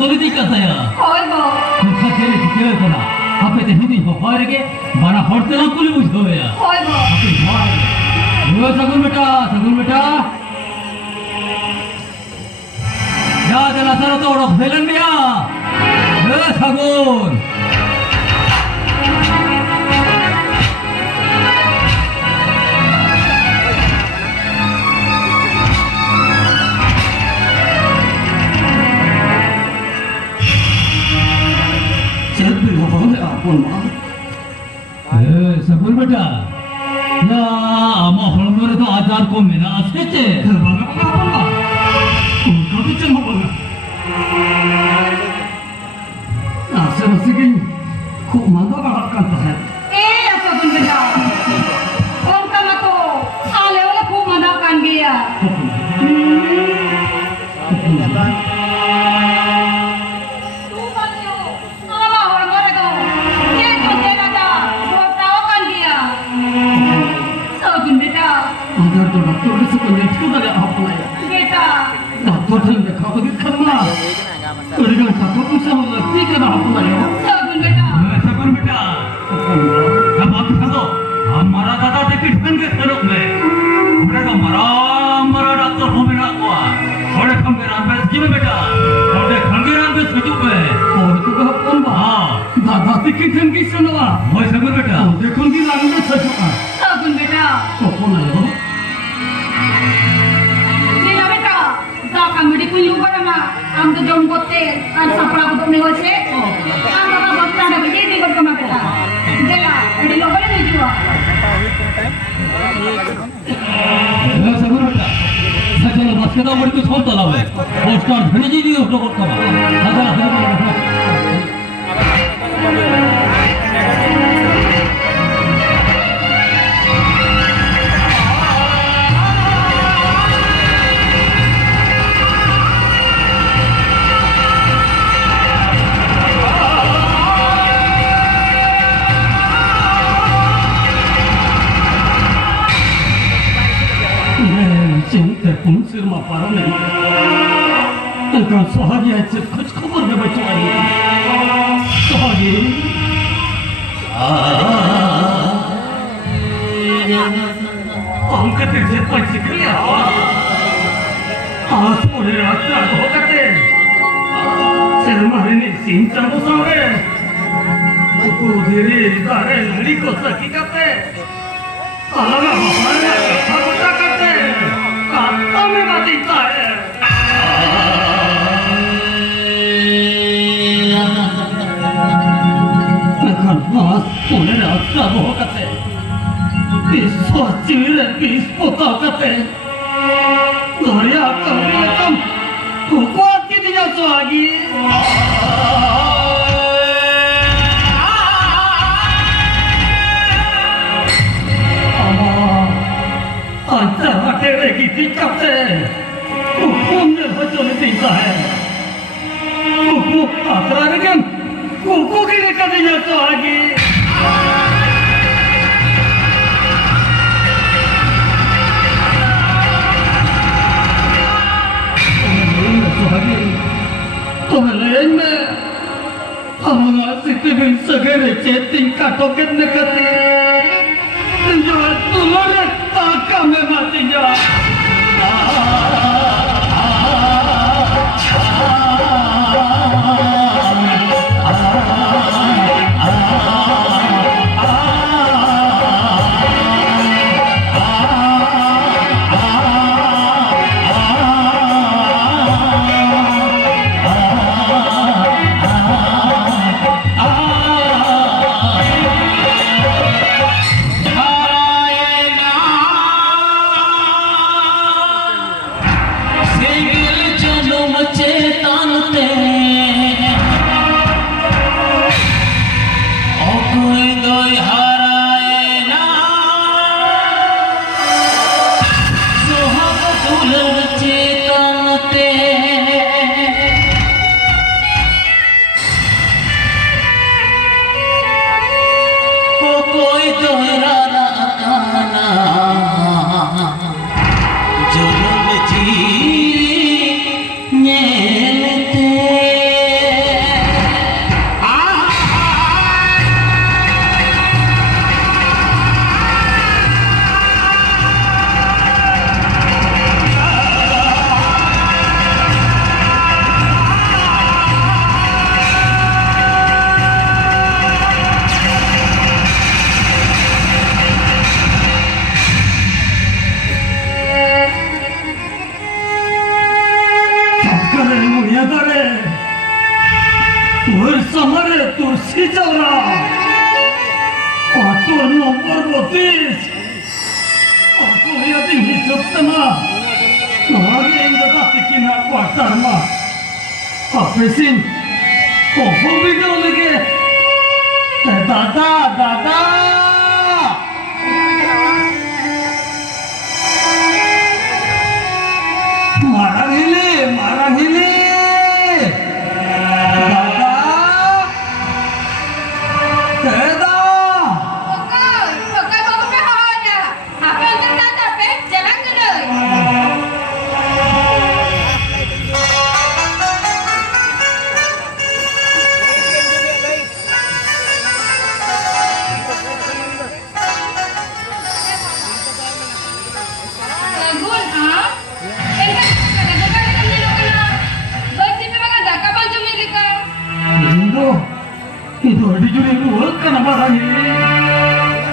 दौड़ी दी का साया होय बो कुछ खेले खेले तो ना आपे ते हिंदी हो होय रे बना होते ना कुली बुझ हो या होय बो आपे होय वो सगुन बेटा या जला सारा तो ओडो फेलन दिया ए सगुन सगुन बेटा या आमा हलमरे तो आजार को मेना आसे चे बागा बागा उनका भी चल होगा आसे रसी की खूब मांगा बागा करता है ए सगुन बेटा उनका मत तो आले वाला खूब मांगा कान गया हमारा दादा टिकट बन के सड़क में बड़ा का मरा डॉक्टर हो मेरा हुआ थोड़े खंगेरान पे जी में बेटा थोड़े खंगेरान पे सजू पे और तू का कौन बा दादा टिकट बन के सुनवा मैं सगुन बेटा देखो की लागू में सजू का सगुन बेटा कौन है वो नीला बेटा दाका मिडी कुई ऊपर ना हम तो जम करते और सपड़ा को तो नहीं होते हम बाबा बस्ता ने बजे नहीं कर कमा बेटा देला एडी लोबले नहीं जुआ सगुन बेटा सजल बस के तो बड़ी कुछ होता लावे पोस्टर धने जी दी उठो को सजल पुंसर मा पारो नहीं तका सुहागी है से कुछ खबर दे बचवाई सुहागी अंक ते से पैसे खलिया आज मोरे रास्ता हो गते सिर मारे ने सीन चालो सारे को धीरे तारे लड़ी को सकी करते अलग हमारे अच्छा करते कांता में बातीता है पुणे रास्ता हो करते विश्व चिरे विश्व करते घरिया कम कम हुकूमत की दिया तो आगी अंतर हटेरे की दिक्कत है हुकूम ने बचने देता है हुकूम आतरा निगम हुकूम की लेकर दिया तो आगे तुम्हें में हमारा सिटी में सगेरे चेतिंग का टोकन न करते जो तुम्हारे ताका में माती जा Bersamanya Tursi Jawara Waktu nomor 30 Aku lihat ini setengah Hari yang tetap bikin aku dharma Apa sih? Kok video lagi? Dada Marang ini itu dijuri luar karena barang ini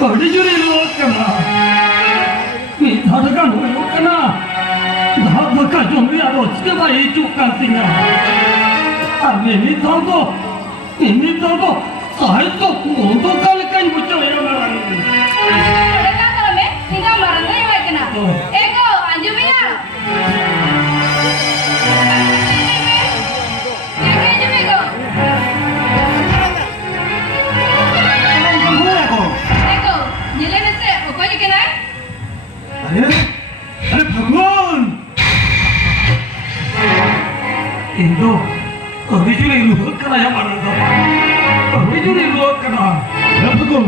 dijuri luar karena ini harga luar karena dah berkajung dia harus kebaik juga tinggal ini tahu saya tu untuk kali kan bucah yang barang ini ada kan kalau me tinggal barang ni baik kena ego anju ya अरे भगवान इंदो अभी जो नहीं लोग करना है मारना था अभी जो नहीं लोग करना अरे भगवान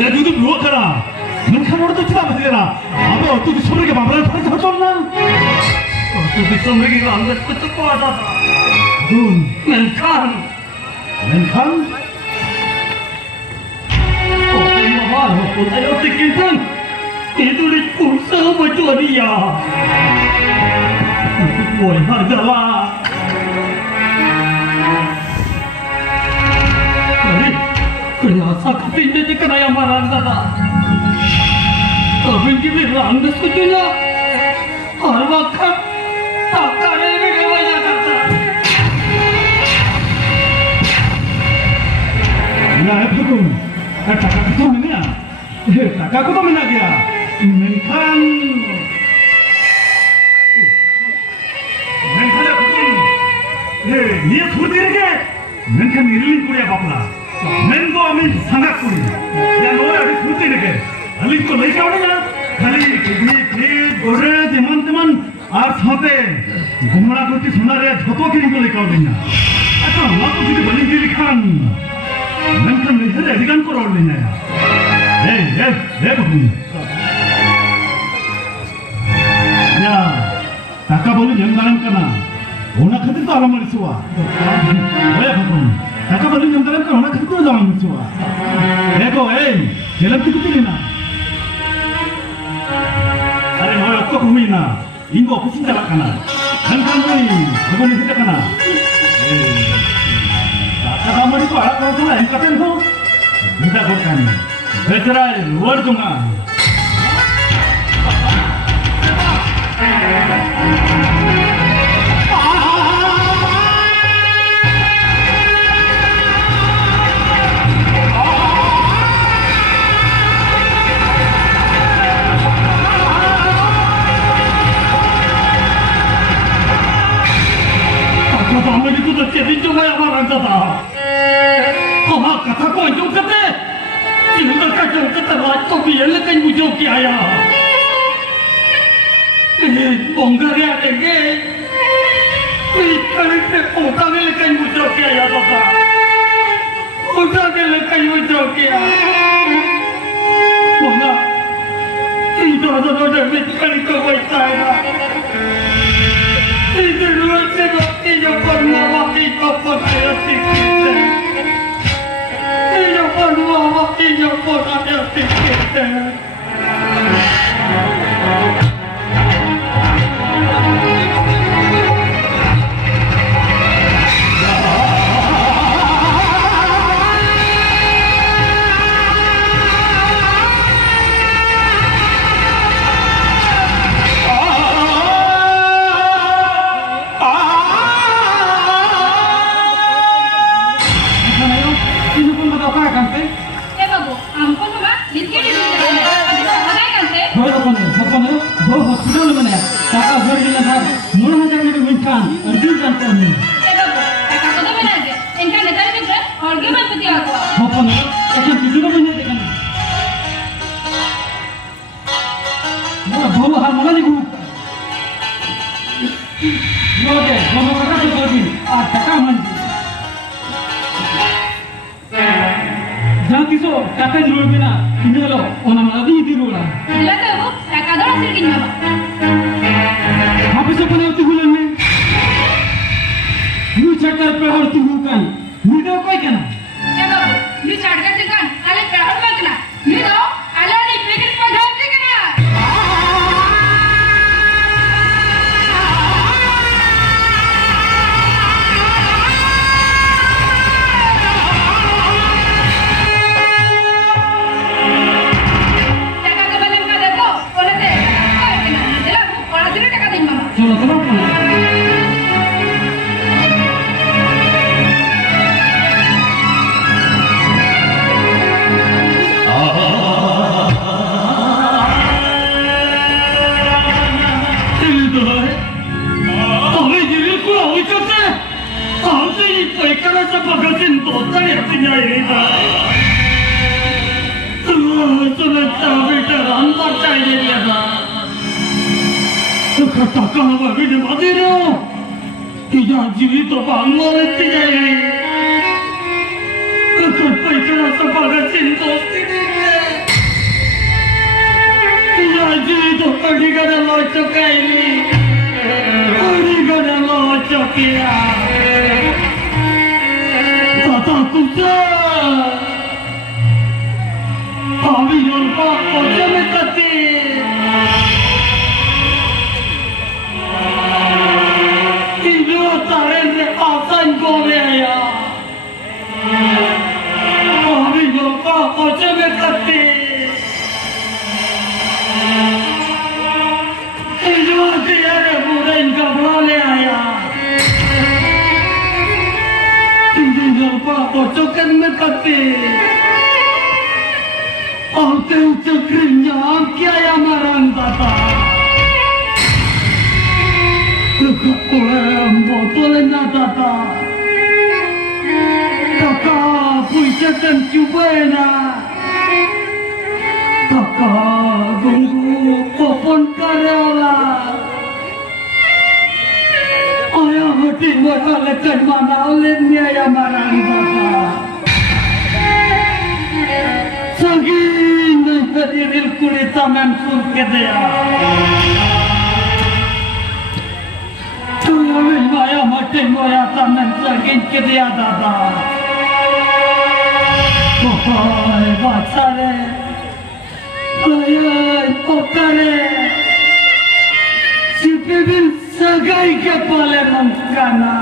ये जो तुम लोग करना मन खाना तो चला बस लेना अब तू भी सोने के बाबरा फंस हो तो ना तू भी सोने के बाबरा कुछ तो आता था मन खान ओके मामा हो तो यो तिकिन itu dipulsa macam dia. Boleh adalah. Kerasa ketindak di kena yang marah tadi. Tapi kita landas kucingnya. Harwakan tak kare ini lewatnya kata. Nah, itu kata itu mana? Kakak aku tu mana dia? Menkan apa pun? Ni sudah ni menkan irilin kuliah bapla. Menko amin sangat kuri. Yang orang ada sudah ni Alim tu lagi orang ya. Kali ni orang teman-teman sampai gumra kurti sunare jodoh kini tu lagi orang ya. Atau Allah tu sudah balik diri kan. Menkan ni ada edikan korang ni ya. Begini. Ya, kakak boleh jangan kena. Orang kata tu alam manusia. Begini. Kakak boleh jangan kena. Orang kata tu alam manusia. Eko, jalan tu kita na. Are, mau aku kumi na. Ingo aku sih jalan kena. Kan ni, aku ni kita kena. Kakak kamu itu alat kau tu lah. Engkau tu, kita korkan. Betul, luar tunga. Kakak kamu itu dah jadi cuma yang orang kata. Kau kata kau itu kata. Kita kacau kata raja biar lekan bujau kiaya. Bongkar ya lagi. Kita ni orang lekan bujau kiaya bapa. Orang lekan bujau kiaya. Mana? Itu ada lekan kau baik saya. Itu luar sebab dia pernah mati bapa saya sikit. Dia pernah mati bapa saya sikit. টাকা ভরে দিলে ভাই 9000 টাকা মিলতাম আর দিন জানতাম Eh babu, taka ko na lagi. Engka netar juga, orge man pati ako. হপন এখন কিছু তো বন্ধ দেখেন মোরা বড় হার মালি গু মোরে বড় কথা তো করবি আর টাকা মানবি যা কিছু টাকা নিবে না কিন্তু হলো ওনা মালা দিয়ে দিল না Ila babu, taka dora sirgin mama. habis apa nanti bulan ni lu cakap perhar tu bukan lu dah kau kena Eh babu, lu charger juga, ale perhar magna. Lu do, ale ni pikir padha juga. Taka ko balam ka deko, olate. Ila bu, ola dire taka din mama. चलो चलो अपन Kami jadi kurang ucap saya. Kami ini perkara sebagai cinta saya punya ini. Sudah cabai terang percaya dia. Kata kau begini mati lo. Tidak jadi tu bangor tidak ini. Kata perkara sebagai cinta sendiri. Tidak jadi tu perkara locok ini. Perkara locok ya. Kata kuda. Kami nampak macam mati. Ibu tarik se asan kau ya. Kami nampak macam mati. Ibu tiada bukan kabel ya. Ibu nampak macam mati. Aute ucakrinya क्या या मरण दाता Orang botol na दाता Kakak puisakan cuba na Kakak gunggu popon karela Ayah hati berhalakan mana olehnya ya mरण दाता Sagin hadiril kulit taman pun kedaya. Tuhan maya mati maya taman sagin kedaya dada. Kohai bacare, ayai pokare. Si pebin sagai kepala mangkana.